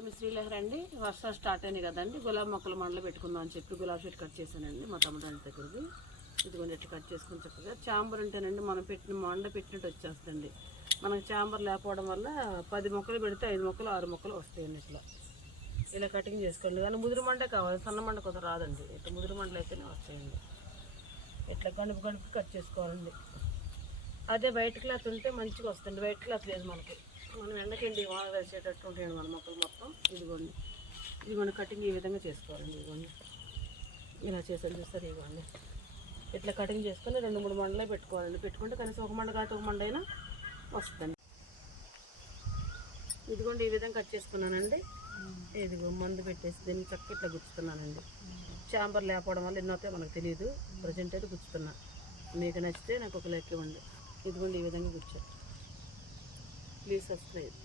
Hi మీ శ్రీలహరి అండి. వర్షాలు start అయినాయి కదండి, గులాబీ మొక్కలు మండలు పెట్టుకుందాం అని చెప్పి గులాబీ చెట్టు కట్ చేశానండి మా తమ్ముడు దగ్గరది. ఇదిగోండి ఇట్లా కట్ చేసుకుని చక్కగా చాంబర్ ఉంటేనండి మనం పెట్టిన మండ పెట్టినట్టు వచ్చేస్తుంది. మనకు చాంబర్ లేకపోవడం వల్ల 10 మొక్కలు పెడితే 5 మొక్కలు 6 మొక్కలు వస్తాయండి. ఇలా కటింగ్ చేసుకోండి. కానీ ముదురు మండే కావాలి, సన్న మండ కొంత రాదండి. ఇట్లా ముదురు మండలు అయితేనే వస్తాయండి. ఇట్లా గణుపు గణుపు కట్ చేసుకోవాలండి. అదే వైట్ క్లాత్ ఉంటే మంచిగా వస్తుంది. వైట్ క్లాత్ లేదు మనకి, మనం ఎండకెండి వాన వేసేటట్టు ఉంటాయండి మన మొక్కలు మొత్తం. ఇదిగోండి కటింగ్ ఈ విధంగా చేసుకోవాలండి. ఇదిగోండి ఇలా చేసాను చూస్తారు. ఇదిగోండి ఇట్లా కటింగ్ చేసుకొని 2-3 మండలే పెట్టుకోవాలండి. పెట్టుకుంటే కనీసం ఒక మండ కాదు, ఒక మండ అయినా వస్తుంది. ఇదిగోండి ఈ విధంగా కట్ చేసుకున్నానండి. ఇదిగో మందు పెట్టేసి దీన్ని చక్క ఇట్లా గుచ్చుతున్నానండి. చాంబర్ లేకపోవడం వల్ల ఎన్నో మనకు తెలియదు. ప్రజెంట్ అయితే గుచ్చుతున్నా. మీకు నచ్చితే నాకు ఒక లెక్క ఇవ్వండి. ఇదిగోండి ఈ విధంగా గుచ్చారు. Please subscribe.